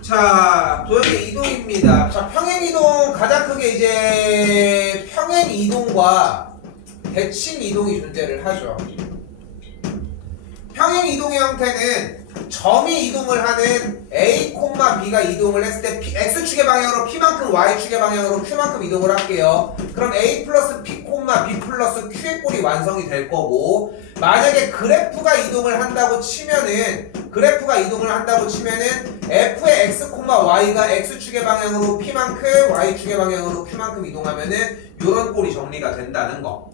자, 도형의 이동입니다. 자, 평행 이동 가장 크게 이제 평행 이동과 대칭 이동이 존재를 하죠. 평행 이동의 형태는 점이 이동을 하는 A, B가 이동을 했을 때 X축의 방향으로 P만큼 Y축의 방향으로 Q만큼 이동을 할게요. 그럼 A 플러스 P, B 플러스 Q의 꼴이 완성이 될 거고, 만약에 그래프가 이동을 한다고 치면은 F의 X, Y가 X축의 방향으로 P만큼 Y축의 방향으로 Q만큼 이동하면은 요런 꼴이 정리가 된다는 거.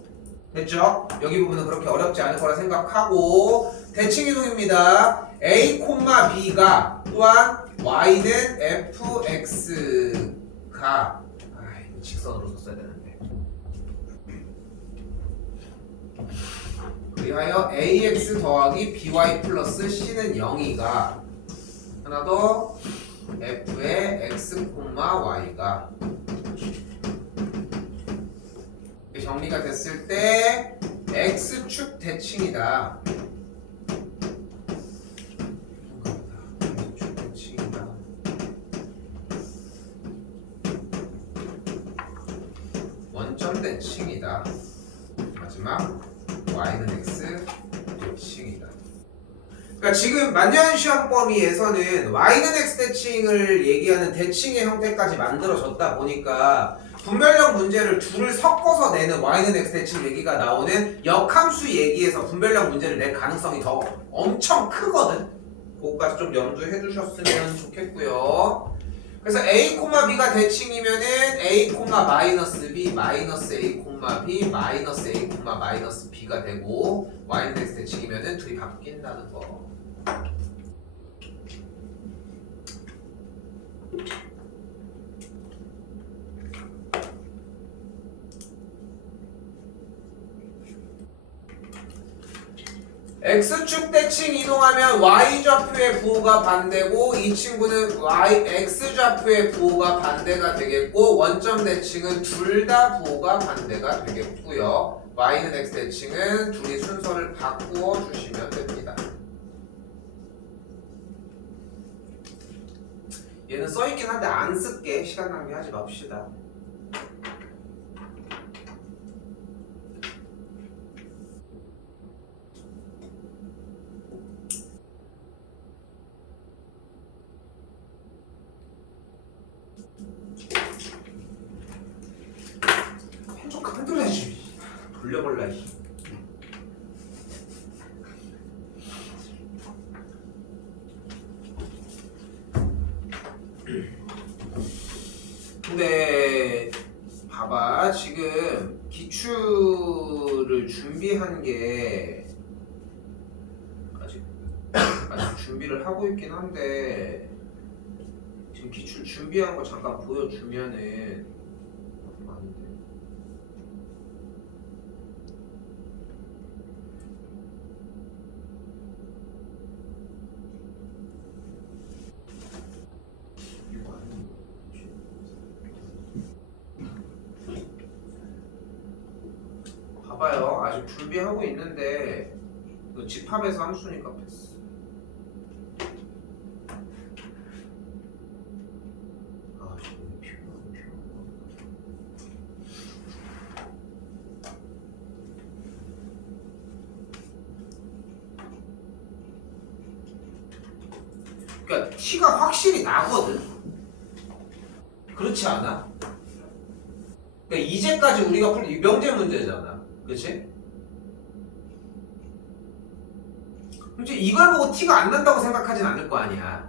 됐죠? 여기 부분은 그렇게 어렵지 않을 거라 생각하고, 대칭 이동입니다. A, B가 또한 Y는 fx가 이거 직선으로 썼어야 되는데. 그리하여 ax 더하기 by 플러스 c는 0이가 하나 더 f의 x, y가 정리가 됐을 때 x축 대칭이다. 원점 대칭이다. 마지막 y는 x 대칭이다. 그러니까 지금 만년 시험 범위에서는 y는 x 대칭을 얘기하는 대칭의 형태까지 만들어졌다 보니까 분별력 문제를 둘을 섞어서 내는 y는 x 대칭 얘기가 나오는 역함수 얘기에서 분별력 문제를 낼 가능성이 더 엄청 크거든. 그거까지 좀 염두해 두셨으면 좋겠고요. 그래서 A, B가 대칭이면은 A, 마이너스 B, 마이너스 A, B, 마이너스 A, 마이너스 B가 되고, Y는 X 대칭이면은 둘이 바뀐다는 거. X축 대칭 이동하면 Y좌표의 부호가 반대고 이 친구는 X좌표의 부호가 반대가 되겠고 원점 대칭은 둘 다 부호가 반대가 되겠고요. Y는 X 대칭은 둘이 순서를 바꾸어 주시면 됩니다. 얘는 써있긴 한데 안 쓸게. 시간 낭비하지 맙시다. 돌려볼라. 근데 봐봐, 지금 기출을 준비한 게 아직 준비를 하고 있긴 한데 지금 기출 준비한 거 잠깐 보여주면은 봐봐요. 아직 준비하고 있는데 이거 집합에서 함수니까 패스. 그러니까 티가 확실히 나거든. 그렇지 않아? 그러니까 이제까지 우리가 풀 명제 문제잖아. 그치? 이제 이걸 보고 티가 안 난다고 생각하진 않을 거 아니야.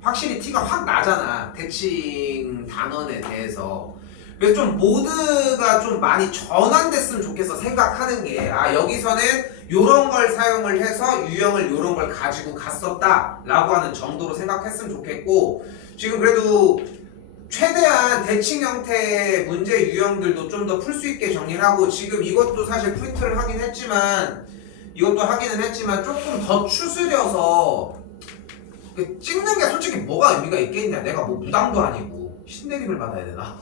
확실히 티가 확 나잖아. 대칭 단원에 대해서. 그래서 좀 모드가 좀 많이 전환됐으면 좋겠어. 생각하는 게 여기서는 요런 걸 사용을 해서 유형을 요런 걸 가지고 갔었다 라고 하는 정도로 생각했으면 좋겠고, 지금 그래도 최대한 대칭 형태의 문제 유형들도 좀 더 풀 수 있게 정리를 하고, 지금 이것도 사실 프린트를 하긴 했지만 조금 더 추스려서 찍는 게 솔직히 뭐가 의미가 있겠냐. 내가 뭐 무당도 아니고 신내림을 받아야 되나?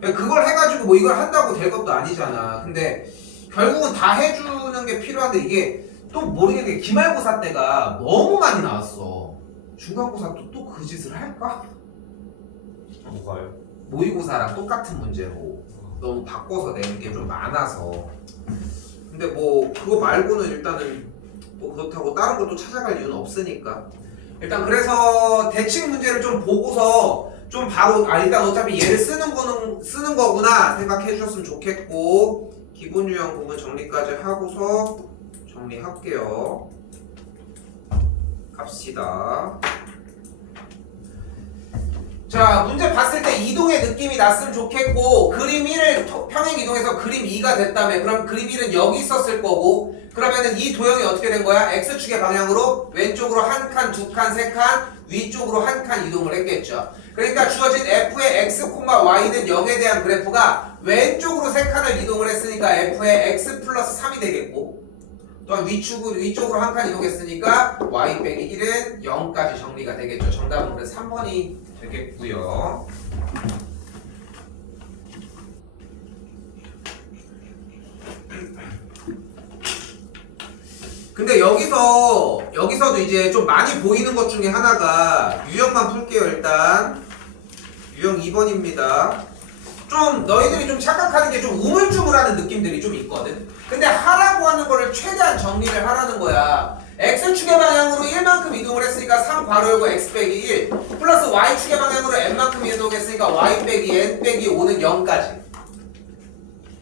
그걸 해가지고 뭐 이걸 한다고 될 것도 아니잖아. 근데 결국은 다 해주는 게 필요한데 이게 또 모르겠는 게 기말고사 때가 너무 많이 나왔어. 중간고사 또 그 짓을 할까? 뭐가요? 모의고사랑 똑같은 문제로 너무 바꿔서 내는 게 좀 많아서. 근데 뭐 그거 말고는 일단은 뭐 그렇다고 다른 것도 찾아갈 이유는 없으니까 일단 그래서 대칭 문제를 좀 보고서 좀 바로 일단 어차피 얘를 쓰는 거구나 생각해 주셨으면 좋겠고 기본 유형 부분 정리까지 하고서 정리할게요. 갑시다. 자, 문제 봤을 때 이동의 느낌이 났으면 좋겠고 그림 1을 평행 이동해서 그림 2가 됐다며 그럼 그림 1은 여기 있었을 거고 그러면은 이 도형이 어떻게 된 거야? X축의 방향으로 왼쪽으로 한 칸, 두 칸, 세 칸 위쪽으로 한 칸 이동을 했겠죠. 그러니까 주어진 F의 X, Y는 0에 대한 그래프가 왼쪽으로 세 칸을 이동을 했으니까 F의 X 플러스 3이 되겠고 또한 위쪽으로 한 칸 이동했으니까 Y 빼기 1은 0까지 정리가 되겠죠. 정답은 그래서 3번이 되겠고요. 근데 여기서도 이제 좀 많이 보이는 것 중에 하나가 유형만 풀게요. 일단 유형 2번입니다. 좀 너희들이 좀 착각하는 게 좀 우물쭈물하는 느낌들이 좀 있거든. 근데 하라고 하는 거를 최대한 정리를 하라는 거야. X축의 방향으로 1만큼 이동을 했으니까 3 괄호 열고 X 빼기 1 플러스 Y축의 방향으로 N만큼 이동했으니까 Y 빼기 N 빼기 5는 0까지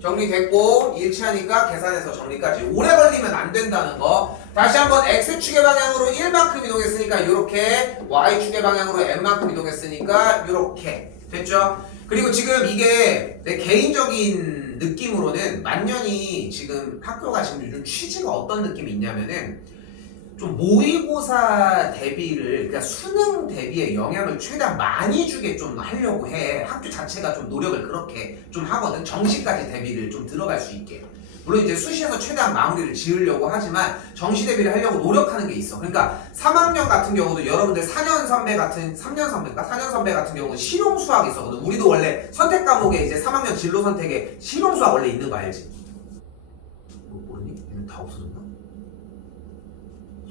정리됐고 일치하니까 계산해서 정리까지. 오래 걸리면 안 된다는 거. 다시 한번 X축의 방향으로 1만큼 이동했으니까 이렇게 Y축의 방향으로 N만큼 이동했으니까 이렇게 됐죠? 그리고 지금 이게 내 개인적인 느낌으로는 만년이 지금 학교가 지금 요즘 취지가 어떤 느낌이 있냐면은 좀 모의고사 대비를 그러니까 수능 대비에 영향을 최대한 많이 주게 좀 하려고 해. 학교 자체가 좀 노력을 그렇게 좀 하거든. 정시까지 대비를 좀 들어갈 수 있게. 물론 이제 수시에서 최대한 마무리를 지으려고 하지만 정시 대비를 하려고 노력하는 게 있어. 그러니까 3학년 같은 경우도 여러분들 3년 선배 같은 경우는 실용 수학이 있었거든. 우리도 원래 선택 과목에 이제 3학년 진로 선택에 실용 수학 원래 있는 거 알지? 모르니? 얘는 다 없어졌나?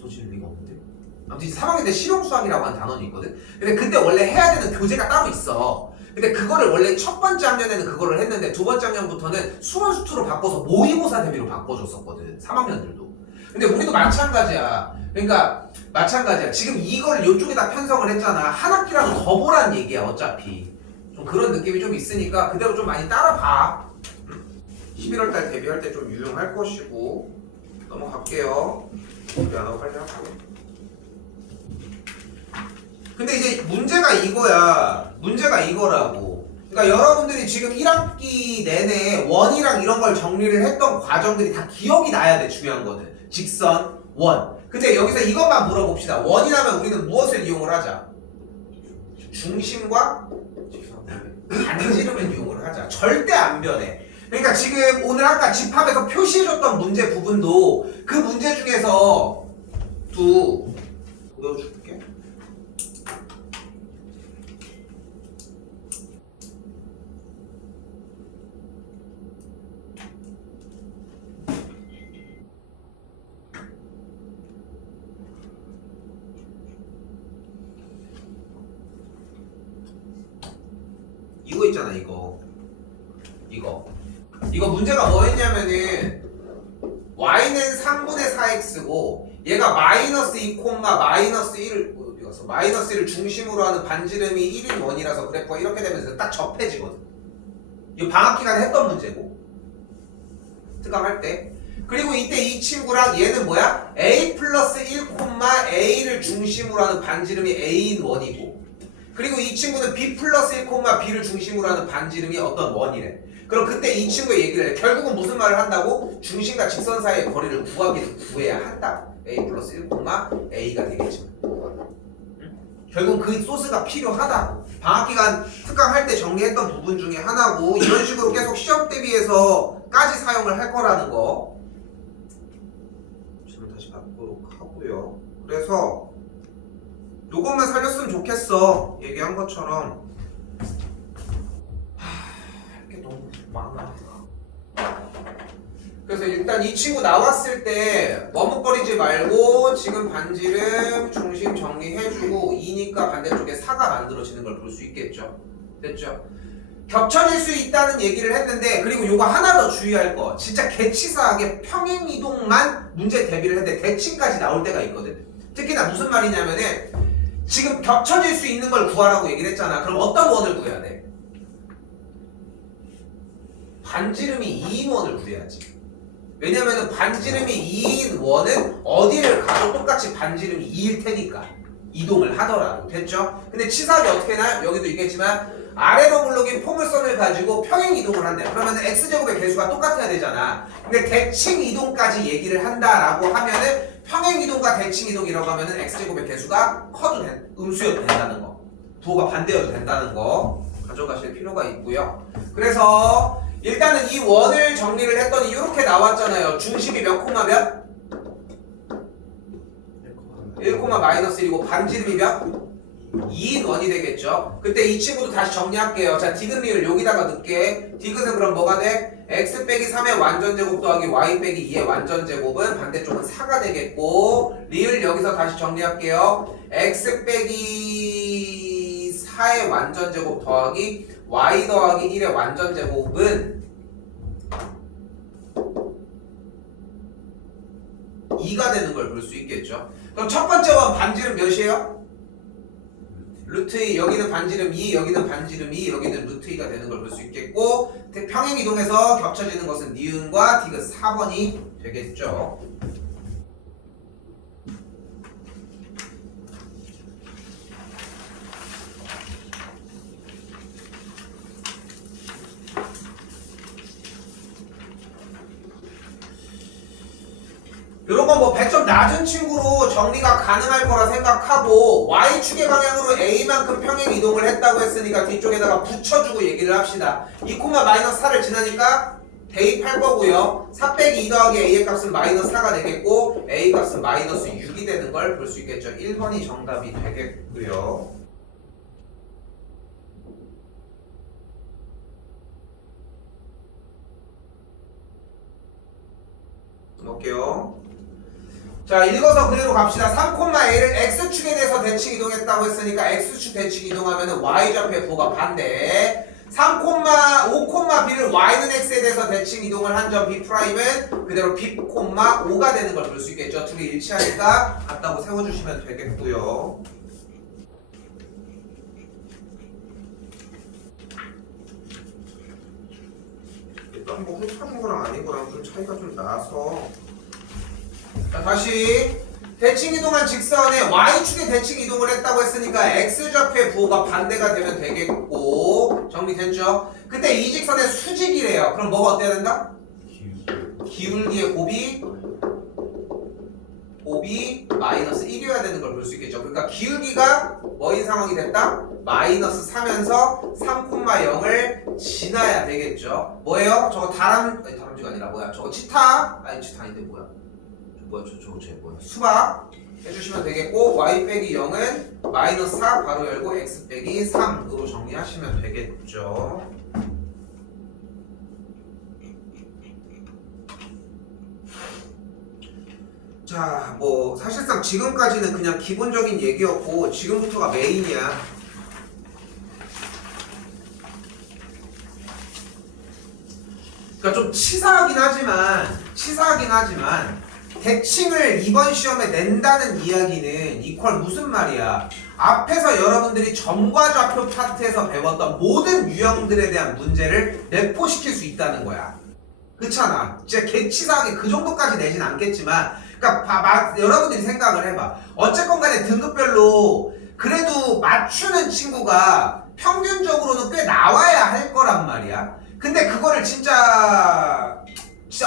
소질 리가 없는데? 아무튼 3학년 때 실용 수학이라고 하는 단원이 있거든. 근데 그때 원래 해야 되는 교재가 따로 있어. 근데 그거를 원래 첫 번째 학년에는 그거를 했는데 두 번째 학년부터는 수원 수투로 바꿔서 모의고사 대비로 바꿔줬었거든. 3학년들도. 근데 우리도 마찬가지야. 그러니까 마찬가지야. 지금 이걸 이쪽에다 편성을 했잖아. 한 학기라도 더 보란 얘기야 어차피. 좀 그런 느낌이 좀 있으니까 그대로 좀 많이 따라봐. 11월달 데뷔할 때 좀 유용할 것이고. 넘어갈게요. 준비 안 하고 빨리 하고. 근데 이제 문제가 이거야. 문제가 이거라고. 그러니까 여러분들이 지금 1학기 내내 원이랑 이런 걸 정리를 했던 과정들이 다 기억이 나야 돼. 중요한 거는. 직선, 원. 근데 여기서 이것만 물어봅시다. 원이라면 우리는 무엇을 이용을 하자? 중심과 반지름을 이용을 하자. 절대 안 변해. 그러니까 지금 오늘 아까 집합에서 표시해줬던 문제 부분도 그 문제 중에서 보여줄게. 이거 있잖아. 이거 문제가 뭐였냐면은 y는 3분의 4x고 얘가 마이너스 2, 마이너스 1을 마이너스 1을 중심으로 하는 반지름이 1인 원이라서 그래프가 이렇게 되면서 딱 접해지거든. 이거 방학 기간에 했던 문제고 특강할 때. 그리고 이때 이 친구랑 얘는 뭐야? a 플러스 1, a를 중심으로 하는 반지름이 a인 원이고 그리고 이 친구는 b 플러스 1, b를 중심으로 하는 반지름이 어떤 원이래. 그럼 그때 이 친구의 얘기를 해. 결국은 무슨 말을 한다고? 중심과 직선 사이의 거리를 구해야 한다. a 플러스 1, a가 되겠지만. 응? 결국 그 소스가 필요하다고. 방학기간 특강할 때 정리했던 부분 중에 하나고 이런 식으로 계속 시험 대비해서까지 사용을 할 거라는 거. 지금 다시 바꾸도록 하고요. 그래서 요것만 살렸으면 좋겠어. 얘기한 것처럼. 할 게 너무 많아. 그래서 일단 이 친구 나왔을 때 머뭇거리지 말고 지금 반지름 중심 정리해주고 2니까 반대쪽에 4가 만들어지는 걸 볼 수 있겠죠. 됐죠? 겹쳐질 수 있다는 얘기를 했는데, 그리고 요거 하나 더 주의할 거, 진짜 개치사하게 평행이동만 문제 대비를 했는데 대칭까지 나올 때가 있거든. 특히나 무슨 말이냐면은 지금 겹쳐질 수 있는 걸 구하라고 얘기를 했잖아. 그럼 어떤 원을 구해야 돼? 반지름이 2인 원을 구해야지. 왜냐면은 반지름이 2인 원은 어디를 가도 똑같이 반지름이 2일 테니까 이동을 하더라도. 됐죠? 근데 치사하게 어떻게 해나? 여기도 있겠지만 아래로 물러긴 포물선을 가지고 평행 이동을 한대. 그러면 x제곱의 개수가 똑같아야 되잖아. 근데 대칭 이동까지 얘기를 한다라고 하면은 평행 이동과 대칭 이동이라고 하면은 x제곱의 개수가 커도 음수여도 된다는 거, 부호가 반대여도 된다는 거 가져가실 필요가 있고요. 그래서 일단은 이 원을 정리를 했더니 이렇게 나왔잖아요. 중심이 몇 콤마 몇? 1, 마이너스 1이고 반지름이 몇? 2인 원이 되겠죠. 그때 이 친구도 다시 정리할게요. 자, 디귿 리을 여기다가 넣을게. 디귿은 그럼 뭐가 돼? x 빼기 3의 완전제곱 더하기 y 빼기 2의 완전제곱은 반대쪽은 4가 되겠고, 리을 여기서 다시 정리할게요. x 빼기 4의 완전제곱 더하기 y 더하기 1의 완전제곱은 2가 되는 걸 볼 수 있겠죠. 그럼 첫 번째 원 반지름 몇이에요? 루트 2, 여기는 반지름 2, 여기는 반지름 2, 여기는 루트 2가 되는 걸 볼 수 있겠고, 평행 이동해서 겹쳐지는 것은 니은과 디귿 4번이 되겠죠. 요런 건 뭐 100점 낮은 친구로 정리가 가능할 거라 생각하고, Y축의 방향으로 A만큼 평행 이동을 했다고 했으니까 뒤쪽에다가 붙여주고 얘기를 합시다. 2, 마이너스 4를 지나니까 대입할 거고요. 4 빼기 2 더하기 A의 값은 마이너스 4가 되겠고, A 값은 마이너스 6이 되는 걸 볼 수 있겠죠. 1번이 정답이 되겠고요. 볼게요. 자, 읽어서 그대로 갑시다. 3,A를 X축에 대해서 대칭 이동했다고 했으니까 X축 대칭 이동하면 Y좌표의 부호가 반대. 5,B를 Y는 X에 대해서 대칭 이동을 한 점 B'은 그대로 B,5가 되는 걸 볼 수 있겠죠. 둘이 일치하니까 같다고 세워주시면 되겠고요. 일단 뭐 흡사한 거랑 아닌 거랑 좀 차이가 좀 나서, 자, 다시 대칭 이동한 직선에 Y축에 대칭 이동을 했다고 했으니까 X좌표의 부호가 반대가 되면 되겠고, 정리됐죠? 그때 이 직선의 수직이래요. 그럼 뭐가 어때야 된다? 기울기의 곱이 마이너스 1이어야 되는 걸 볼 수 있겠죠. 그러니까 기울기가 뭐인 상황이 됐다? 마이너스 3면서 3,0을 지나야 되겠죠. 뭐예요? 저거 다람쥐가 아니라 뭐야? 저거 치타? 아니 치타 아닌데 뭐야? 저거 뭐야? 수박 해주시면 되겠고, y 빼기 0은 마이너스 4 바로 열고 x 빼기 3으로 정리하시면 되겠죠. 자, 뭐 사실상 지금까지는 그냥 기본적인 얘기였고, 지금부터가 메인이야. 그러니까 좀 치사하긴 하지만 대칭을 이번 시험에 낸다는 이야기는 이퀄 무슨 말이야? 앞에서 여러분들이 점과 좌표 파트에서 배웠던 모든 유형들에 대한 문제를 내포시킬 수 있다는 거야. 그렇잖아. 진짜 개치사하게 그 정도까지 내진 않겠지만, 그러니까 여러분들이 생각을 해봐. 어쨌건 간에 등급별로 그래도 맞추는 친구가 평균적으로는 꽤 나와야 할 거란 말이야. 근데 그거를 진짜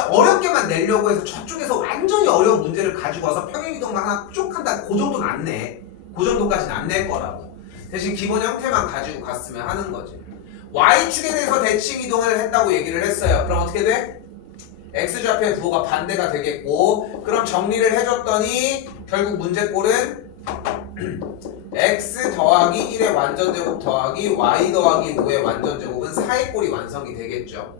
어렵게만 내려고 해서 저쪽에서 완전히 어려운 문제를 가지고 와서 평행이동만 하나 쭉 한다, 그 정도는 안 내. 그 정도까지는 안 낼 거라고. 대신 기본 형태만 가지고 갔으면 하는 거지. Y축에 대해서 대칭 이동을 했다고 얘기를 했어요. 그럼 어떻게 돼? X좌표의 부호가 반대가 되겠고, 그럼 정리를 해줬더니 결국 문제꼴은 x 더하기 1의 완전제곱 더하기 y 더하기 5의 완전제곱은 4의 꼴이 완성이 되겠죠.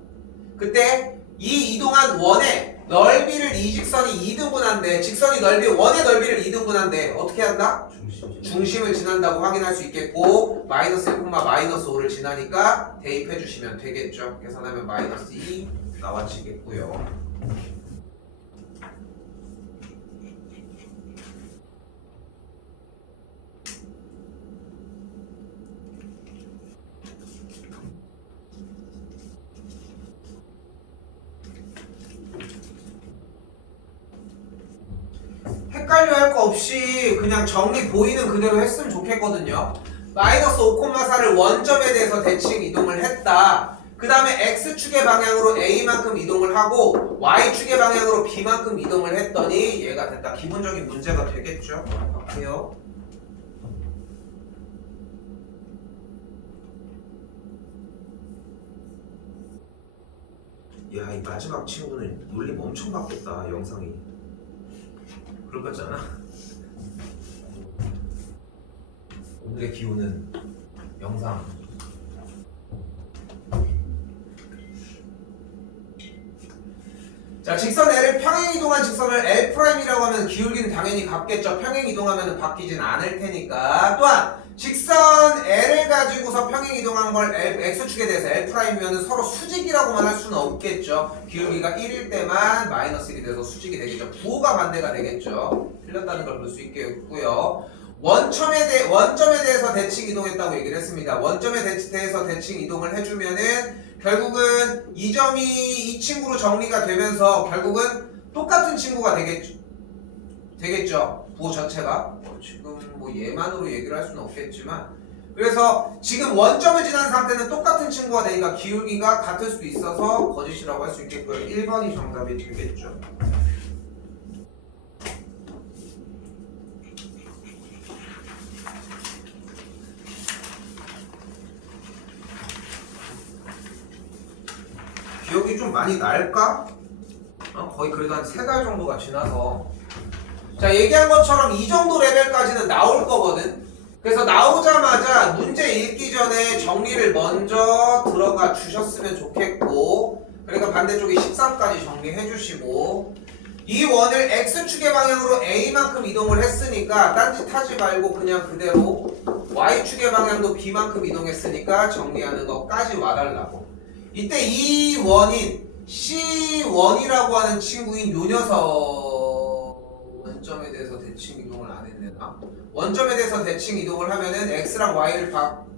그때 이 이동한 원의 넓이를 이 직선이 2등분한데 직선이 넓이 원의 넓이를 2등분한데 어떻게 한다? 중심을 지난다고 확인할 수 있겠고 마이너스 1, 마이너스 5를 지나니까 대입해 주시면 되겠죠. 계산하면 마이너스 2 나와지겠고요. 헷갈려 할 거 없이 그냥 정리 보이는 그대로 했으면 좋겠거든요. 마이너스 5,4를 원점에 대해서 대칭 이동을 했다. 그 다음에 X축의 방향으로 A만큼 이동을 하고 Y축의 방향으로 B만큼 이동을 했더니 얘가 됐다. 기본적인 문제가 되겠죠. 볼게요. 야, 이 마지막 친구는 놀림 엄청 받겠다. 영상이. 그럴 것 같지 않아? 오늘의 기호는 영상. 자, 직선 L을 평행 이동한 직선을 L'이라고 하면 기울기는 당연히 같겠죠. 평행 이동하면 바뀌진 않을 테니까. 또한 직선 L을 가지고서 평행 이동한 걸 X축에 대해서 L'이면 서로 수직이라고만 할 수는 없겠죠. 기울기가 1일 때만 마이너스 1이 돼서 수직이 되겠죠. 부호가 반대가 되겠죠. 틀렸다는 걸 볼 수 있겠고요. 원점에 대해서 대칭 이동했다고 얘기를 했습니다. 원점에 대해서 대칭 이동을 해주면은 결국은 이 점이 이 친구로 정리가 되면서 결국은 똑같은 친구가 되겠죠. 부호 전체가. 지금 뭐 얘만으로 얘기를 할 수는 없겠지만 그래서 지금 원점을 지난 상태는 똑같은 친구가 되니까 기울기가 같을 수도 있어서 거짓이라고 할 수 있겠고요. 1번이 정답이 되겠죠. 기억이 좀 많이 날까? 거의 그래도 한 3달 정도가 지나서 자, 얘기한 것처럼 이 정도 레벨까지는 나올 거거든. 그래서 나오자마자 문제 읽기 전에 정리를 먼저 들어가 주셨으면 좋겠고 그러니까 반대쪽에 13까지 정리해 주시고 이 원을 X축의 방향으로 A만큼 이동을 했으니까 딴짓하지 말고 그냥 그대로 Y축의 방향도 B만큼 이동했으니까 정리하는 것까지 와달라고. 이때 이 원인 C1이라고 하는 친구인 요 녀석 원점에 대해서 대칭 이동을 안 했네. 원점에 대해서 대칭 이동을 하면은 X랑 Y를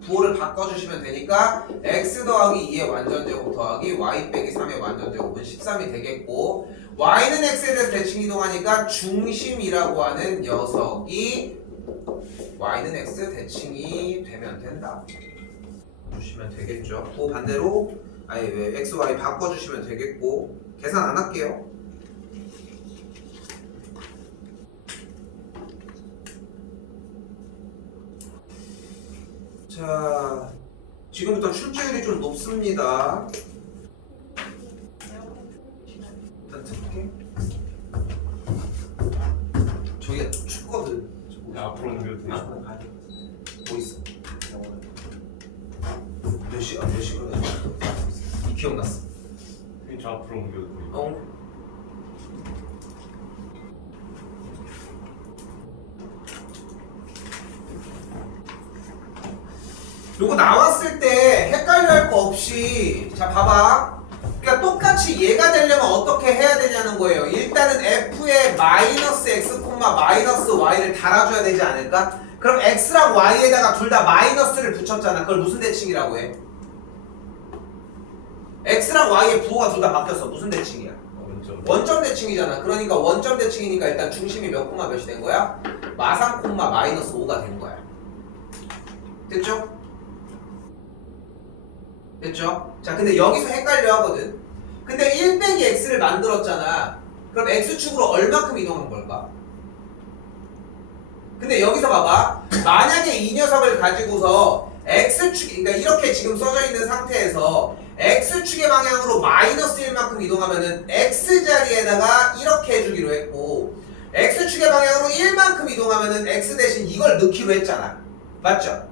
부호를 바꿔주시면 되니까 X 더하기 2의 완전제곱 더하기 Y 빼기 3의 완전제곱은 13이 되겠고 Y는 X에 대해서 대칭 이동하니까 중심이라고 하는 녀석이 Y는 X 대칭이 되면 된다. 주시면 되겠죠. 부호 반대로 아니 왜 X, Y 바꿔주시면 되겠고 계산 안 할게요. 자, 지금부터 출제율이 좀 높습니다. 일단 틀게. 저기가 춥거든. 앞으로 옮겨도 돼. 뭐 있어? 몇 시간? 이 기억났어. 저 앞으로 옮겨도 돼. 요거 나왔을 때 헷갈려 할 거 없이 자 봐봐. 그러니까 똑같이 얘가 되려면 어떻게 해야 되냐는 거예요. 일단은 F에 마이너스 X, 마이너스 Y를 달아줘야 되지 않을까? 그럼 X랑 Y에다가 둘 다 마이너스를 붙였잖아. 그걸 무슨 대칭이라고 해? X랑 Y의 부호가 둘 다 바뀌었어. 무슨 대칭이야? 원점 대칭이잖아. 그러니까 원점 대칭이니까 일단 중심이 몇 콤마 몇이 된 거야? 마3 콤마 마이너스 5가 된 거야. 됐죠? 됐죠? 자, 근데 여기서 헷갈려 하거든. 근데 1 빼기 X를 만들었잖아. 그럼 X축으로 얼마큼 이동한 걸까? 근데 여기서 봐봐. 만약에 이 녀석을 가지고서 X축, 그러니까 이렇게 지금 써져 있는 상태에서 X축의 방향으로 마이너스 1만큼 이동하면은 X자리에다가 이렇게 해주기로 했고 X축의 방향으로 1만큼 이동하면은 X 대신 이걸 넣기로 했잖아. 맞죠?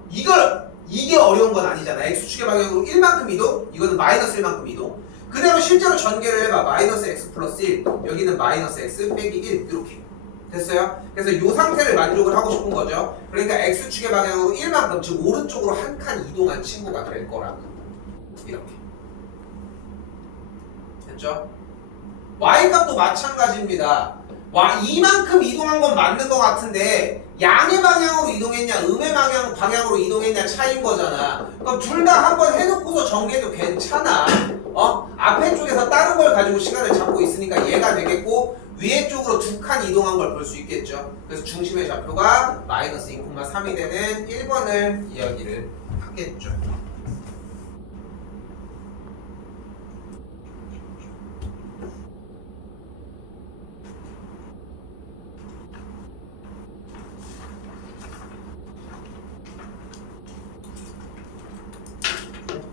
이게 어려운 건 아니잖아. X축의 방향으로 1만큼 이동, 이거는 마이너스 1만큼 이동. 그 그대로 실제로 전개를 해봐. 마이너스 x 플러스 1 여기는 마이너스 x 빼기 1 이렇게 됐어요? 그래서 이 상태를 만족을 하고 싶은 거죠. 그러니까 x축의 방향으로 1만큼 즉 오른쪽으로 한 칸 이동한 친구가 될 거라고 이렇게 됐죠? y값도 마찬가지입니다. 이만큼 이동한 건 맞는 것 같은데 양의 방향으로 이동했냐 음의 방향으로 이동했냐 차이인 거잖아. 그럼 둘 다 한번 해놓고서 정리해도 괜찮아. 앞에 쪽에서 다른 걸 가지고 시간을 잡고 있으니까 얘가 되겠고 위에 쪽으로 두 칸 이동한 걸 볼 수 있겠죠. 그래서 중심의 좌표가 마이너스 2,3이 되는 1번을 이야기를 하겠죠.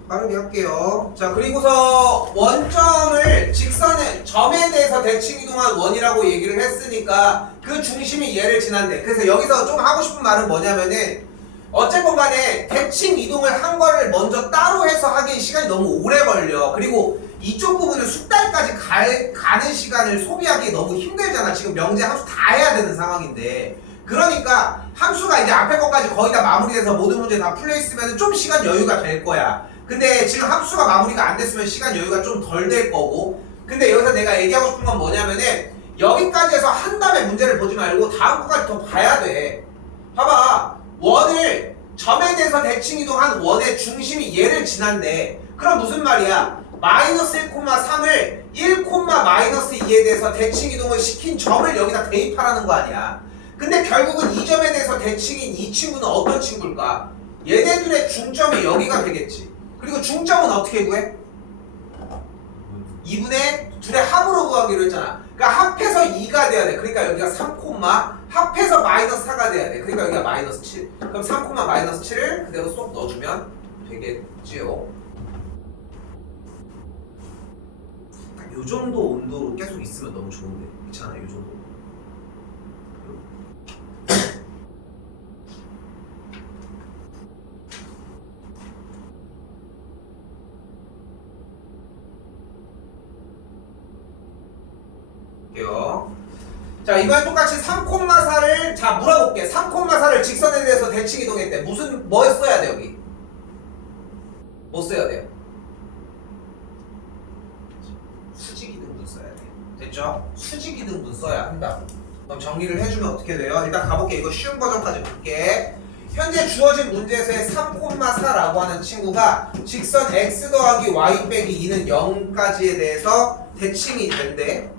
빠르게 할게요. 자, 그리고서 원점을 점에 대해서 대칭 이동한 원이라고 얘기를 했으니까 그 중심이 얘를 지난대. 그래서 여기서 좀 하고 싶은 말은 뭐냐면은 어쨌건 간에 대칭 이동을 한 거를 먼저 따로 해서 하기엔 시간이 너무 오래 걸려. 그리고 이쪽 부분을 숙달까지 가는 시간을 소비하기 너무 힘들잖아. 지금 명제 함수 다 해야 되는 상황인데. 그러니까 함수가 이제 앞에 것까지 거의 다 마무리돼서 모든 문제 다 풀려 있으면 좀 시간 여유가 될 거야. 근데 지금 함수가 마무리가 안 됐으면 시간 여유가 좀 덜 될 거고. 근데 여기서 내가 얘기하고 싶은 건 뭐냐면은 여기까지 해서 한 다음에 문제를 보지 말고 다음 거까지 더 봐야 돼. 봐봐. 원을 점에 대해서 대칭 이동한 원의 중심이 얘를 지난대. 그럼 무슨 말이야? 마이너스 1,3을 1, 마이너스 2에 대해서 대칭 이동을 시킨 점을 여기다 대입하라는 거 아니야. 근데 결국은 이 점에 대해서 대칭인 이 친구는 어떤 친구일까? 얘네들의 중점이 여기가 되겠지. 그리고 중점은 어떻게 구해? 2분의 둘의 합으로 구하기로 했잖아. 그러니까 합해서 2가 돼야 돼. 그러니까 여기가 3, 합해서 마이너스 4가 돼야 돼. 그러니까 여기가 마이너스 7. 그럼 3, 마이너스 7을 그대로 쏙 넣어주면 되겠지요. 요 정도 온도로 계속 있으면 너무 좋은데. 괜찮아, 요 정도. 자, 이번엔 똑같이 3,4를 자 물어볼게. 3,4를 직선에 대해서 대칭 이동했대. 뭐 써야 돼 여기? 뭐 써야 돼요? 수직이등분 써야 돼. 됐죠? 수직이등분 써야 한다고. 그럼 정리를 해주면 어떻게 돼요? 일단 가볼게. 이거 쉬운 버전까지 볼게. 현재 주어진 문제에서의 3,4라고 하는 친구가 직선 x 더하기 y 빼기 2는 0까지에 대해서 대칭이 된대.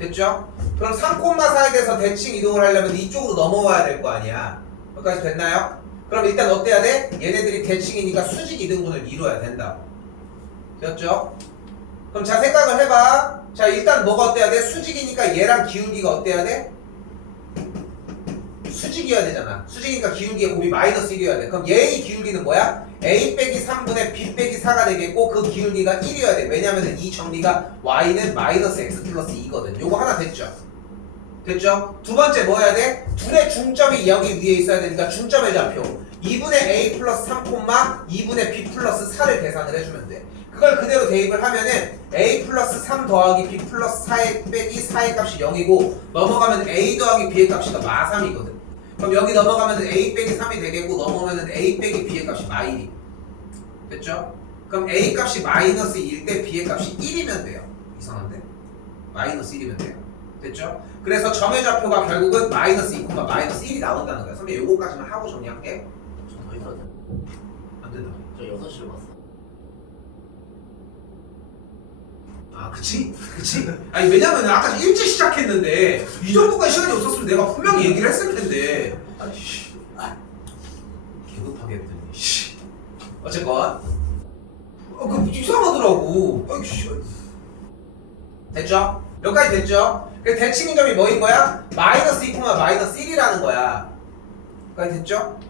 됐죠? 그럼 3,4에 대해서 대칭 이동을 하려면 이쪽으로 넘어와야 될 거 아니야. 여기까지 됐나요? 그럼 일단 어때야 돼? 얘네들이 대칭이니까 수직 이등분을 이뤄야 된다고. 됐죠? 그럼 자 생각을 해봐. 자 일단 뭐가 어때야 돼? 수직이니까 얘랑 기울기가 어때야 돼? 수직이어야 되잖아. 수직이니까 기울기의 곱이 마이너스 1이어야 돼. 그럼 얘의 기울기는 뭐야? a 빼기 3분의 b 빼기 4가 되겠고 그 기울기가 1이어야 돼. 왜냐면은 이 정리가 y는 마이너스 x 플러스 2거든. 요거 하나 됐죠? 됐죠? 두 번째 뭐 해야 돼? 둘의 중점이 여기 위에 있어야 되니까 중점의 좌표 2분의 a 플러스 3, 2분의 b 플러스 4를 계산을 해주면 돼. 그걸 그대로 대입을 하면은 a 플러스 3 더하기 b 플러스 4의 빼기 4의 값이 0이고 넘어가면 a 더하기 b의 값이 마3이거든. 그럼 여기 넘어가면 a 빼기 3이 되겠고 넘어가면 a 빼기 b의 값이 마1이 됐죠? 그럼 a 값이 마이너스 2일 때 b의 값이 1이면 돼요. 이상한데? 마이너스 1이면 돼요. 됐죠? 그래서 점의 좌표가 결국은 마이너스 2, 마이너스 1이 나온다는 거야. 선배 요거까지만 하고 정리할게. 저 더 있어야 돼. 안 된다. 저 6시를 봤어. 아 그치? 아니 왜냐면 아까 일찍 시작했는데 이 정도까지 시간이 없었으면 내가 분명히 얘기를 했을 텐데 아이씨 개급하게 했더니 씨. 어쨌건 그 이상하더라고. 아이씨. 됐죠? 여기까지 됐죠? 그 대칭인 점이 뭐인 거야? 마이너스 2, 마이너스 1이라는 거야. 여기까지 됐죠?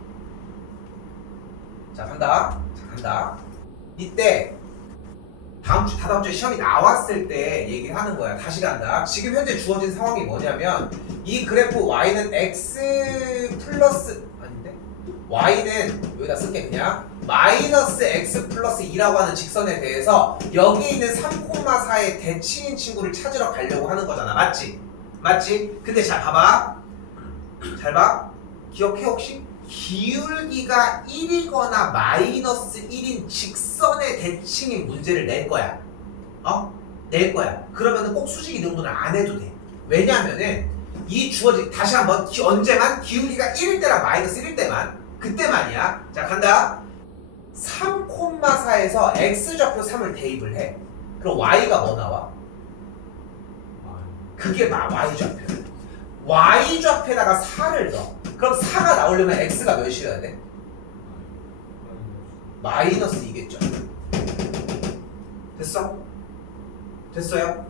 자 간다. 이때 다다음 주에 시험이 나왔을 때 얘기를 하는 거야. 다시 간다. 지금 현재 주어진 상황이 뭐냐면 이 그래프 y는 x 플러스 아닌데? y는 여기다 쓸게 그냥 마이너스 x 플러스 2라고 하는 직선에 대해서 여기 있는 3,4의 대칭인 친구를 찾으러 가려고 하는 거잖아. 맞지? 맞지? 근데 잘 봐봐. 잘 봐. 기억해 혹시? 기울기가 1이거나 마이너스 1인 직선의 대칭인 문제를 낼 거야. 낼 거야. 그러면은 꼭 수직 이등분을 안 해도 돼. 왜냐면은 이 주어진 다시 한번 언제만 기울기가 1일 때랑 마이너스 1일 때만 그때만이야. 자 간다. 3,4에서 x좌표 3을 대입을 해. 그럼 y가 뭐 나와? 그게 y좌표. y좌표에다가 4를 넣어. 그럼 4가 나오려면 x가 몇이어야 돼? 마이너스 2겠죠. 됐어? 됐어요?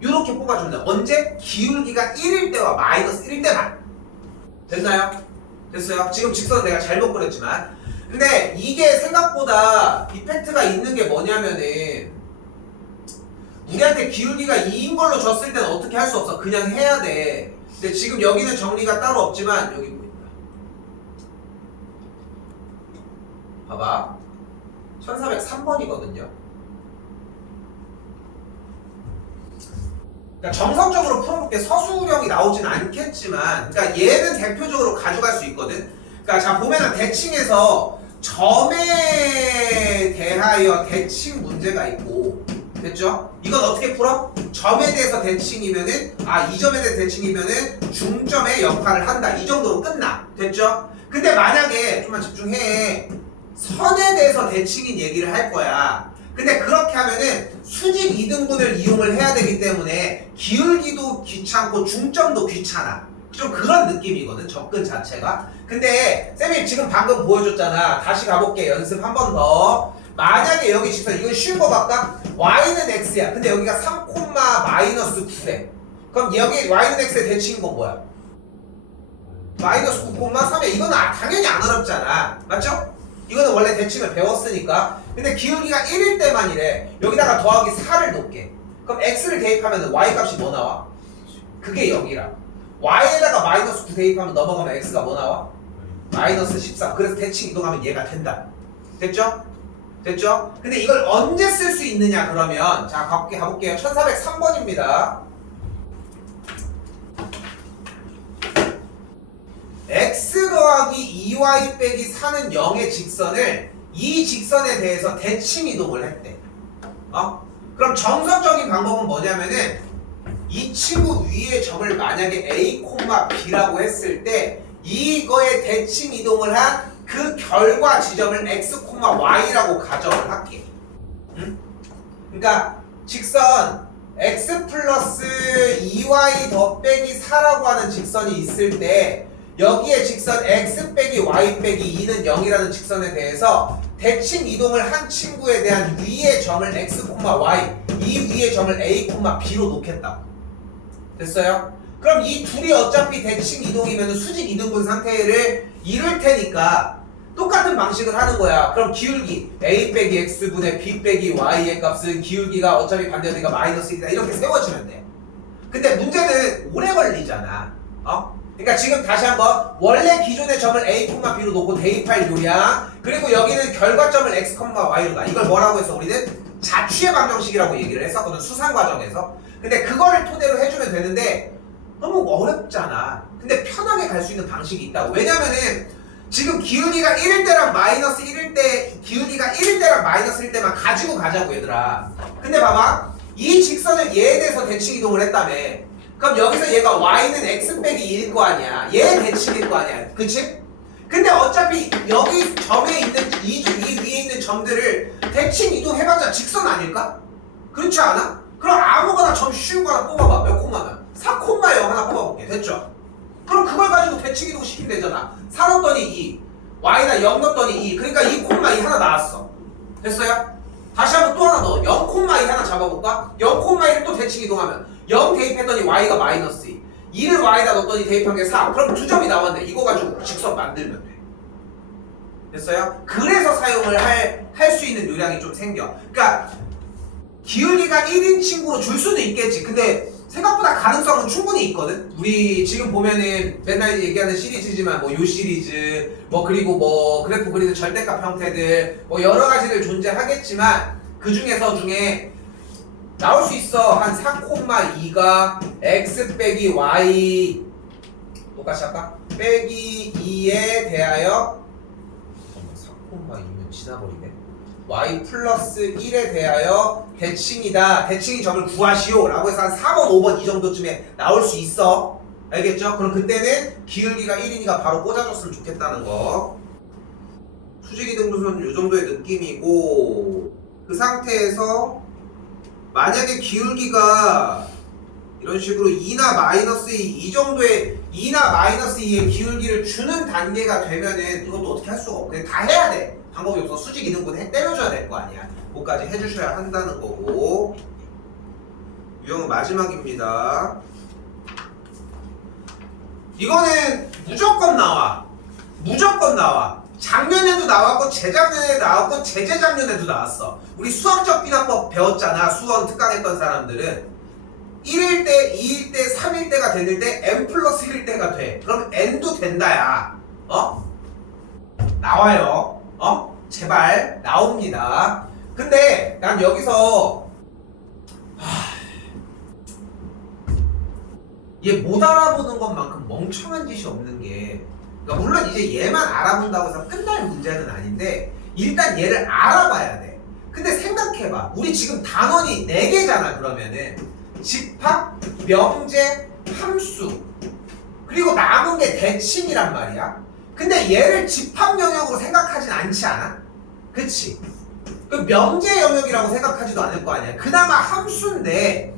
이렇게 뽑아준다. 언제? 기울기가 1일 때와 마이너스 1일 때만. 됐나요? 됐어요? 지금 직선은 내가 잘못 그렸지만 근데 이게 생각보다 이펙트가 있는 게 뭐냐면은 우리한테 기울기가 2인 걸로 줬을 때는 어떻게 할 수 없어. 그냥 해야 돼. 근데 지금 여기는 정리가 따로 없지만 여기 보인다. 봐봐. 1403번이거든요. 그러니까 정석적으로 풀어볼게. 서술형이 나오진 않겠지만 그러니까 얘는 대표적으로 가져갈 수 있거든. 그러니까 자 보면은 대칭에서 점에 대하여 대칭 문제가 있고 됐죠? 이건 어떻게 풀어? 점에 대해서 대칭이면은 이 점에 대해서 대칭이면은 중점의 역할을 한다. 이 정도로 끝나. 됐죠? 근데 만약에 좀만 집중해. 선에 대해서 대칭인 얘기를 할 거야. 근데 그렇게 하면은 수직 이등분을 이용을 해야 되기 때문에 기울기도 귀찮고 중점도 귀찮아. 좀 그런 느낌이거든 접근 자체가. 근데 쌤이 지금 방금 보여줬잖아. 다시 가볼게. 연습 한 번 더. 만약에 여기 직선 이건 쉬운 거 볼까? y는 x야. 근데 여기가 3, 마이너스 9래. 그럼 여기 y는 x의 대칭인 건 뭐야? 마이너스 9, 3이야. 이거는 당연히 안 어렵잖아. 맞죠? 이거는 원래 대칭을 배웠으니까. 근데 기울기가 1일 때만이래. 여기다가 더하기 4를 놓게. 그럼 x를 대입하면 y 값이 뭐 나와? 그게 0이라. y에다가 마이너스 9 대입하면 넘어가면 x가 뭐 나와? 마이너스 13. 그래서 대칭 이동하면 얘가 된다. 됐죠? 됐죠? 근데 이걸 언제 쓸 수 있느냐 그러면 자 가볼게요. 1403번입니다. x 더하기 2y 빼기 4는 0의 직선을 이 직선에 대해서 대칭 이동을 했대. 그럼 정석적인 방법은 뭐냐면은 이 친구 위의 점을 만약에 a, b라고 했을 때 이거에 대칭 이동을 한 그 결과 지점을 x, y라고 가정을 할게. 그러니까 직선 x 플러스 2y 더 빼기 4라고 하는 직선이 있을 때 여기에 직선 x 빼기 y 빼기 2는 0이라는 직선에 대해서 대칭 이동을 한 친구에 대한 위의 점을 x, y, 이 위의 점을 a, b로 놓겠다. 됐어요? 그럼 이 둘이 어차피 대칭 이동이면 수직 이등분 상태를 이룰 테니까 똑같은 방식을 하는 거야. 그럼 기울기 a 빼기 x분의 b 빼기 y의 값은 기울기가 어차피 반대되니까 마이너스 1이다. 이렇게 세워지면 돼. 근데 문제는 오래 걸리잖아. 그러니까 지금 다시 한번 원래 기존의 점을 a, b로 놓고 대입할 요량 그리고 여기는 결과점을 x, y로 놔. 이걸 뭐라고 해서 우리는 자취의 방정식이라고 얘기를 했었거든. 수상 과정에서. 근데 그거를 토대로 해주면 되는데 너무 어렵잖아. 근데 편하게 갈 수 있는 방식이 있다고. 왜냐면은 지금 기울기가 1일 때랑 마이너스 1일 때 기울기가 1일 때랑 마이너스 1일 때만 가지고 가자고 얘들아. 근데 봐봐. 이 직선을 얘에 대해서 대칭 이동을 했다며. 그럼 여기서 얘가 y는 x 빼기 1일 거 아니야. 얘 대칭일 거 아니야. 그치? 근데 어차피 여기 점에 있는 이 위에 있는 점들을 대칭 이동해봤자 직선 아닐까? 그렇지 않아? 그럼 아무거나 점 쉬운 거 하나 뽑아봐. 몇 콤마면? 4,0 하나 뽑아볼게. 됐죠? 그럼 그걸 가지고 대칭 이동 시키면 되잖아. 4 넣었더니 2 y나 0 넣었더니 2 그러니까 2,2 하나 나왔어. 됐어요? 다시 한번 또 하나 넣어. 0,2 하나 잡아볼까? 0,2를 또 대칭 이동하면 0 대입했더니 y가 마이너스 2 2를 y에다 넣었더니 대입한 게 4 그럼 2점이 나왔네. 이거 가지고 직선 만들면 돼. 됐어요? 그래서 사용을 할 수 있는 요량이 좀 생겨. 그러니까 기울기가 1인 친구로 줄 수도 있겠지. 근데 생각보다 가능성은 충분히 있거든. 우리 지금 보면은 맨날 얘기하는 시리즈지만 뭐 요 시리즈 뭐 그리고 뭐 그래프 그리는 절대값 형태들 뭐 여러 가지들 존재하겠지만 그 중에 나올 수 있어. 한 4,2가 x 빼기 y 똑같이 할까? 빼기 2에 대하여 4,2면 지나버리네. y 플러스 1에 대하여 대칭이다. 대칭인 점을 구하시오 라고 해서 한 4번 5번 이 정도쯤에 나올 수 있어. 알겠죠? 그럼 그때는 기울기가 1이니까 바로 꽂아줬으면 좋겠다는 거. 수직이등분선 이 정도의 느낌이고, 그 상태에서 만약에 기울기가 이런 식으로 2나 마이너스 2 정도의 2나 마이너스 2의 기울기를 주는 단계가 되면은 이것도 어떻게 할 수가 없고 그냥 다 해야 돼. 방법이 없어. 수직 이등분 때려줘야 될 거 아니야. 그거까지 해주셔야 한다는 거고. 유형은 마지막입니다. 이거는 무조건 나와. 무조건 나와. 작년에도 나왔고 재작년에 나왔고 재재작년에도 나왔어. 우리 수학적 비나법 배웠잖아. 수원 특강했던 사람들은 1일 때, 2일 때, 3일 때가 됐는데 n 플러스 1일 때가 돼. 그럼 n도 된다야. 나와요. 제발 나옵니다. 근데 난 여기서 얘 못 알아보는 것만큼 멍청한 짓이 없는 게, 그러니까 물론 이제 얘만 알아본다고 해서 끝날 문제는 아닌데 일단 얘를 알아봐야 돼. 근데 생각해봐. 우리 지금 단원이 4개잖아. 그러면은 집합, 명제, 함수, 그리고 남은 게 대칭이란 말이야. 근데 얘를 집합 영역으로 생각하진 않지 않아? 그치? 그 명제 영역이라고 생각하지도 않을 거 아니야. 그나마 함수인데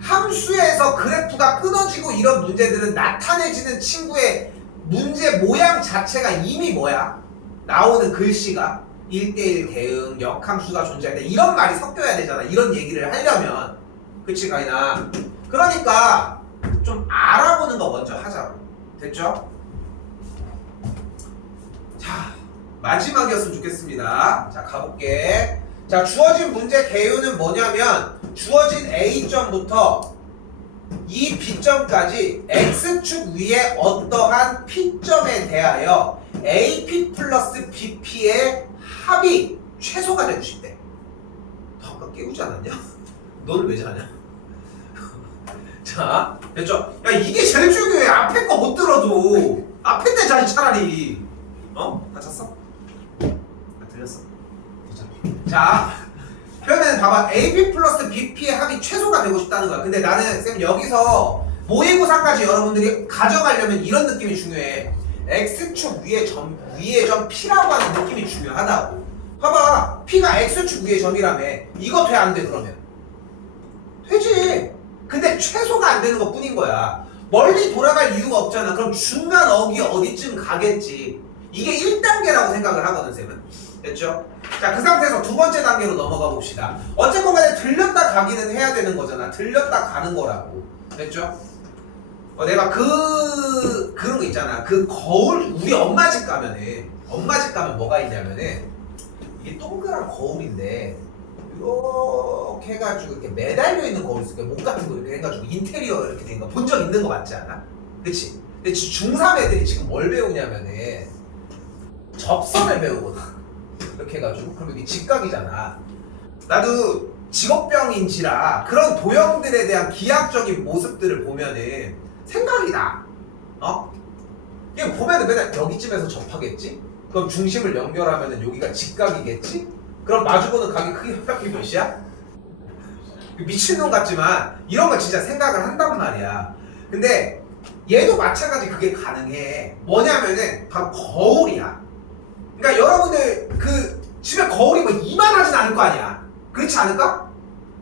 함수에서 그래프가 끊어지고 이런 문제들은 나타내지는 친구의 문제 모양 자체가 이미 뭐야? 나오는 글씨가 1대1 대응, 역함수가 존재할 때 이런 말이 섞여야 되잖아. 이런 얘기를 하려면. 그치 가인아? 그러니까 좀 알아보는 거 먼저 하자고. 됐죠? 자, 마지막이었으면 좋겠습니다. 자, 가볼게. 자, 주어진 문제 개요는 뭐냐면 주어진 A점부터 이 B점까지 X축 위에 어떠한 P점에 대하여 AP 플러스 BP의 합이 최소가 되고 싶대. 너 아까 깨우지 않았냐? 너는 왜 자냐? 자, 됐죠? 야, 이게 제일 중요해. 앞에 거 못 들어도 앞에 때 자지 차라리. 다 잤어? 들렸어. 자, 그러면 봐봐. AB 플러스 BP의 합이 최소가 되고 싶다는 거야. 근데 나는 쌤 여기서 모의고사까지 여러분들이 가져가려면 이런 느낌이 중요해. X축 위에 점 P라고 하는 느낌이 중요하다고. 봐봐. P가 X축 위에 점이라며. 이거 돼 안 돼 그러면? 되지. 근데 최소가 안 되는 것 뿐인 거야. 멀리 돌아갈 이유가 없잖아. 그럼 중간 어기 어디쯤 가겠지. 이게 1단계라고 생각을 하거든 쌤은. 됐죠? 자, 그 상태에서 두 번째 단계로 넘어가 봅시다. 어쨌건 간에 들렸다 가기는 해야 되는 거잖아. 들렸다 가는 거라고. 됐죠? 내가 그런 거 있잖아. 그 거울, 우리 엄마 집 가면 뭐가 있냐면은 이게 동그란 거울인데 이렇게 해가지고 이렇게 매달려 있는 거울 있어. 목 같은 거 이렇게 해가지고 인테리어 이렇게 된 거 본 적 있는 거 맞지 않아? 그치? 근데 중3 애들이 지금 뭘 배우냐면은 접선을 배우거든. 이렇게 해가지고. 그럼 이게 직각이잖아. 나도 직업병인지라 그런 도형들에 대한 기하학적인 모습들을 보면은 생각이 나. 이거 보면은 맨날 여기쯤에서 접하겠지? 그럼 중심을 연결하면은 여기가 직각이겠지? 그럼 마주보는 각의 크기 몇이야? 미친놈 같지만 이런 거 진짜 생각을 한단 말이야. 근데 얘도 마찬가지 그게 가능해. 뭐냐면은 바로 거울이야. 그러니까 여러분들 그 집에 거울이 뭐 이만하진 않을 거 아니야. 그렇지 않을까?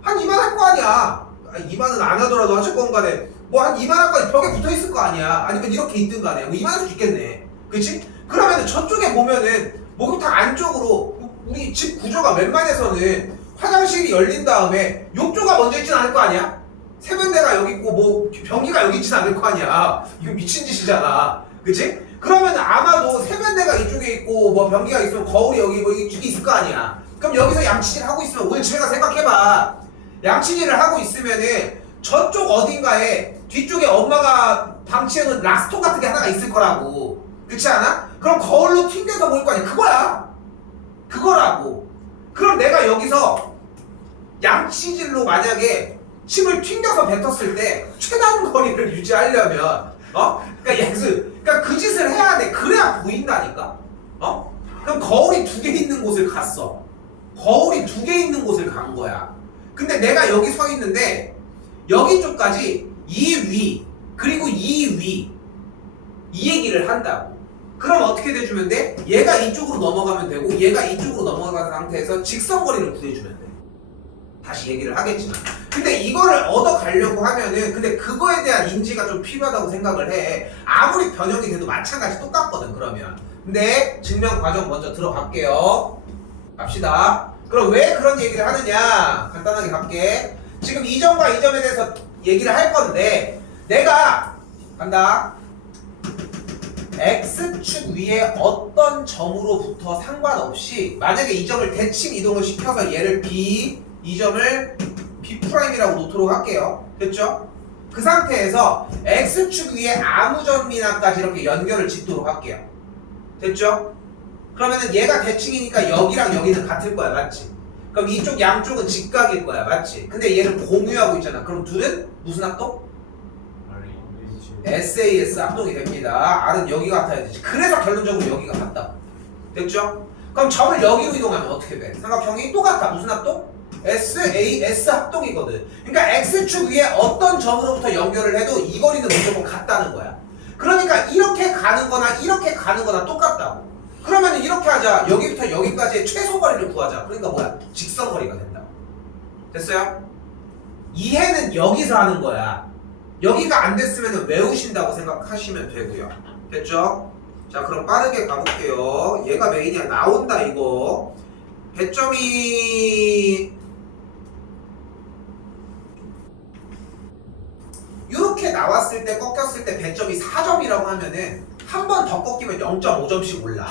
한 이만할 거 아니야. 이만은 안 하더라도 어쨌건 간에 뭐 한 이만할 거 벽에 붙어 있을 거 아니야. 아니면 이렇게 있든 간에 뭐 이만할 수 있겠네. 그렇지? 그러면은 저쪽에 보면은 목욕탕 안쪽으로 우리 집 구조가 웬만해서는 화장실이 열린 다음에 욕조가 먼저 있진 않을 거 아니야? 세면대가 여기 있고 뭐 변기가 여기 있진 않을 거 아니야. 이거 미친 짓이잖아. 그치? 그러면 아마도 세면대가 이쪽에 있고 뭐 변기가 있으면 거울이 여기 뭐 이쪽에 있을 거 아니야. 그럼 여기서 양치질 하고 있으면 오늘 집에 가 생각해봐. 양치질을 하고 있으면은 저쪽 어딘가에 뒤쪽에 엄마가 방치해놓은 락스톤 같은 게 하나가 있을 거라고. 그렇지 않아? 그럼 거울로 튕겨서 보일 거 아니야. 그거야. 그거라고. 그럼 내가 여기서 양치질로 만약에 침을 튕겨서 뱉었을 때 최단 거리를 유지하려면 그러니까 그 짓을 해야 돼. 그래야 보인다니까. 그럼 거울이 2개 있는 곳을 갔어. 거울이 2개 있는 곳을 간 거야. 근데 내가 여기 서 있는데 여기 쪽까지 이 위 그리고 이 위 이 얘기를 한다고. 그럼 어떻게 돼주면 돼? 얘가 이쪽으로 넘어가면 되고 얘가 이쪽으로 넘어가는 상태에서 직선거리를 구해주면 돼. 다시 얘기를 하겠지만 근데 이거를 얻어가려고 하면은 근데 그거에 대한 인지가 좀 필요하다고 생각을 해. 아무리 변형이 돼도 마찬가지 똑같거든. 그러면 근데 증명 과정 먼저 들어갈게요. 갑시다. 그럼 왜 그런 얘기를 하느냐 간단하게 갈게. 지금 이 점과 이 점에 대해서 얘기를 할 건데 내가 간다. X축 위에 어떤 점으로부터 상관없이 만약에 이 점을 대칭 이동을 시켜서 얘를 B, 이 점을 B'이라고 놓도록 할게요. 됐죠? 그 상태에서 X축 위에 아무 점이나까지 이렇게 연결을 짓도록 할게요. 됐죠? 그러면은 얘가 대칭이니까 여기랑 여기는 같을 거야. 맞지? 그럼 이쪽 양쪽은 직각일 거야. 맞지? 근데 얘를 공유하고 있잖아. 그럼 둘은 무슨 합동? SAS 합동이 됩니다. R은 여기가 같아야 되지. 그래서 결론적으로 여기가 같다. 됐죠? 그럼 점을 여기로 이동하면 어떻게 돼? 삼각형이 똑같아. 무슨 합동? SAS 합동이거든. 그러니까 X축 위에 어떤 점으로부터 연결을 해도 이 거리는 무조건 같다는 거야. 그러니까 이렇게 가는 거나 이렇게 가는 거나 똑같다고. 그러면 이렇게 하자. 여기부터 여기까지의 최소 거리를 구하자. 그러니까 뭐야? 직선 거리가 된다. 됐어요? 이해는 여기서 하는 거야. 여기가 안 됐으면 외우신다고 생각하시면 되고요. 됐죠? 자, 그럼 빠르게 가볼게요. 얘가 메인이야. 나온다 이거. 배점이 이렇게 나왔을 때 꺾였을 때 배점이 4점이라고 하면은 한 번 더 꺾이면 0.5점씩 올라.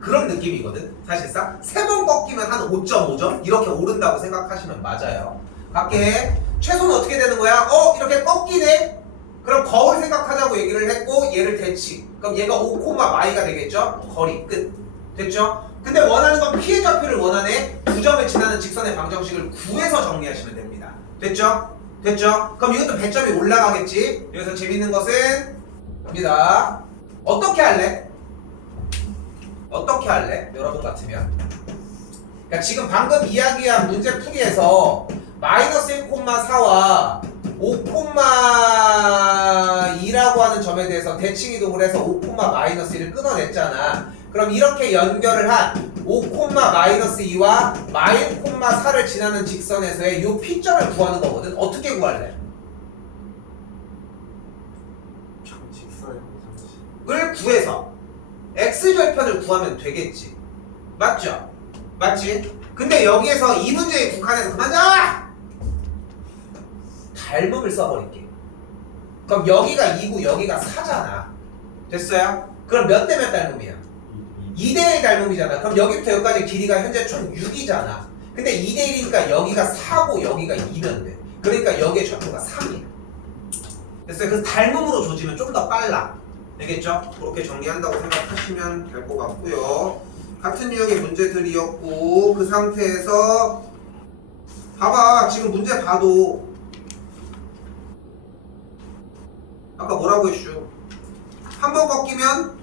그런 느낌이거든. 사실상 3번 꺾이면 한 5.5점 이렇게 오른다고 생각하시면 맞아요. 갈게. 최소는 어떻게 되는 거야? 이렇게 꺾이네? 그럼 거울 생각하자고 얘기를 했고 얘를 대칭. 그럼 얘가 5, 마이가 되겠죠? 거리 끝. 됐죠? 근데 원하는 건 피해 좌표를 원하네. 9점에 지나는 직선의 방정식을 구해서 정리하시면 됩니다. 됐죠? 됐죠? 그럼 이것도 배점이 올라가겠지? 여기서 재밌는 것은 갑니다. 어떻게 할래? 어떻게 할래? 여러분 같으면 그러니까 지금 방금 이야기한 문제 풀이에서 마이너스 1,4와 5,2라고 하는 점에 대해서 대칭 이동을 해서 5,-1을 끊어냈잖아. 그럼 이렇게 연결을 한 5,-2와 -4를 지나는 직선에서의 이 P점을 구하는 거거든. 어떻게 구할래? 직선의 방정식. 을 구해서 X절편을 구하면 되겠지. 맞죠? 맞지? 근데 여기에서 이 문제에 국한해서 그만 자! 닮음을 써버릴게. 그럼 여기가 2고 여기가 4잖아. 됐어요? 그럼 몇 대 몇 닮음이야? 2대1 닮음이잖아. 그럼 여기부터 여기까지 길이가 현재 총 6이잖아. 근데 2대1이니까 여기가 4고 여기가 2면 돼. 그러니까 여기의 좌표가 3이야. 됐어요? 그래서 닮음으로 조지면 좀 더 빨라. 되겠죠? 그렇게 정리한다고 생각하시면 될 것 같고요. 같은 유형의 문제들이었고 그 상태에서 봐봐. 지금 문제 봐도 아까 뭐라고 했슈? 한 번 꺾이면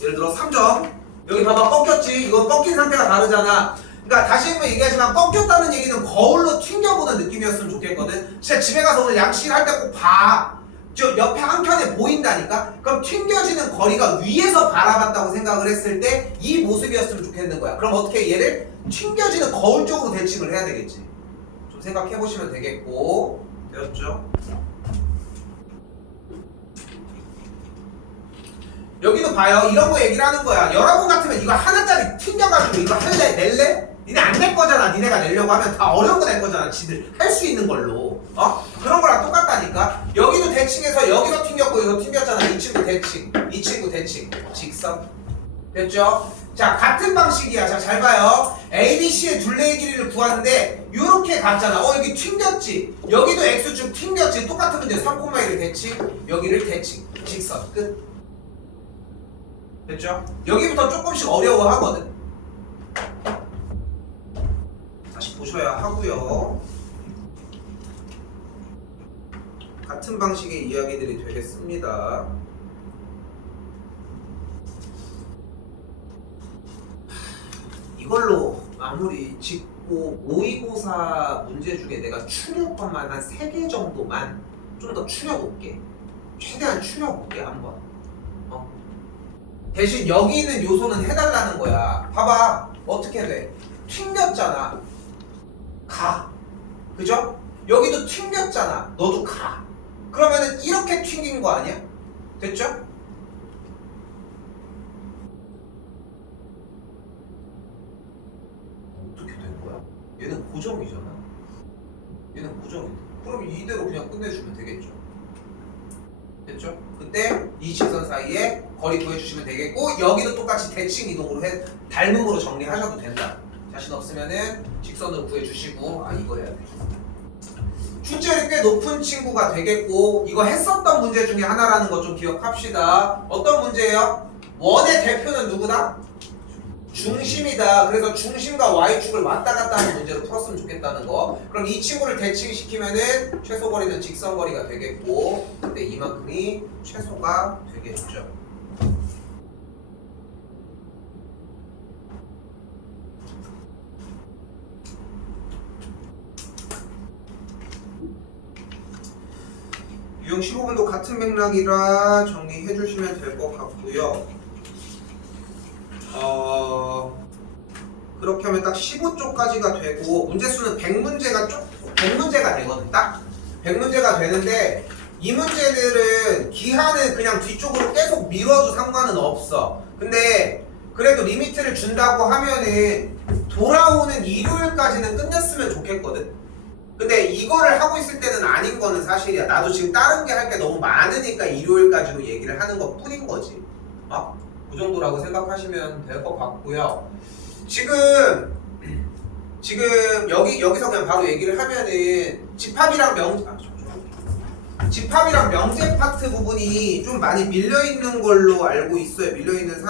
예를 들어 3점. 여기 봐봐 꺾였지. 이건 꺾인 상태가 다르잖아. 그러니까 다시 한번 얘기하지만 꺾였다는 얘기는 거울로 튕겨보는 느낌이었으면 좋겠거든. 진짜 집에 가서 오늘 양치를 할 때 꼭 봐. 저 옆에 한 켠에 보인다니까? 그럼 튕겨지는 거리가 위에서 바라봤다고 생각을 했을 때 이 모습이었으면 좋겠는 거야. 그럼 어떻게 얘를 튕겨지는 거울 쪽으로 대칭을 해야 되겠지. 좀 생각해 보시면 되겠고. 되었죠? 여기도 봐요. 이런 거 얘기를 하는 거야. 여러분 같으면 이거 하나짜리 튕겨가지고 이거 할래? 낼래? 니네 안 낼 거잖아. 니네가 내려고 하면 다 어려운 거 낼 거잖아. 지들 할 수 있는 걸로. 그런 거랑 똑같다니까. 여기도 대칭해서 여기서 튕겼고 여기서 튕겼잖아. 이 친구 대칭, 이 친구 대칭. 직선. 됐죠? 자, 같은 방식이야. 자, 잘 봐요. ABC의 둘레의 길이를 구하는데 이렇게 갔잖아. 여기 튕겼지? 여기도 X축 튕겼지? 똑같은 문제 3,1을 대칭, 여기를 대칭, 직선, 끝. 됐죠? 여기부터 조금씩 어려워하거든. 다시 보셔야 하고요. 같은 방식의 이야기들이 되겠습니다. 이걸로 마무리 짓고 모의고사 문제 중에 내가 추려것만 한 3개 정도만 좀 더 추려볼게. 최대한 추려볼게 한번. 대신 여기 있는 요소는 해달라는 거야. 봐봐. 어떻게 돼? 튕겼잖아. 가. 그죠? 여기도 튕겼잖아. 너도 가. 그러면은 이렇게 튕긴 거 아니야? 됐죠? 어떻게 된 거야? 얘는 고정이잖아. 얘는 고정인데. 그럼 이대로 그냥 끝내주면 되겠죠. 됐죠? 그때 이 직선 사이에 거리 구해주시면 되겠고 여기도 똑같이 대칭 이동으로 닮은 거로 정리하셔도 된다. 자신 없으면은 직선으로 구해주시고 이거 해야 돼. 출제율이 꽤 높은 친구가 되겠고 이거 했었던 문제 중에 하나라는 거 좀 기억합시다. 어떤 문제예요? 원의 대표는 누구다? 중심이다. 그래서 중심과 y축을 왔다 갔다 하는 문제로 풀었으면 좋겠다는 거. 그럼 이 친구를 대칭시키면은 최소 거리는 직선 거리가 되겠고 그때 이만큼이 최소가 되겠죠. 유형 15분도 같은 맥락이라 정리해 주시면 될 것 같고요. 그렇게 하면 딱 15쪽까지가 되고 문제수는 100문제가 되거든. 딱 100문제가 되는데 이 문제들은 기한을 그냥 뒤쪽으로 계속 미뤄도 상관은 없어. 근데 그래도 리미트를 준다고 하면은 돌아오는 일요일까지는 끝냈으면 좋겠거든. 근데 이거를 하고 있을 때는 아닌 거는 사실이야. 나도 지금 다른 게 할 게 너무 많으니까 일요일까지로 얘기를 하는 것 뿐인 거지. 그 정도라고 생각하시면 될 것 같고요. 지금 여기서 그냥 바로 얘기를 하면은 집합이랑 명제 파트 부분이 좀 많이 밀려 있는 걸로 알고 있어요. 밀려 있는 사람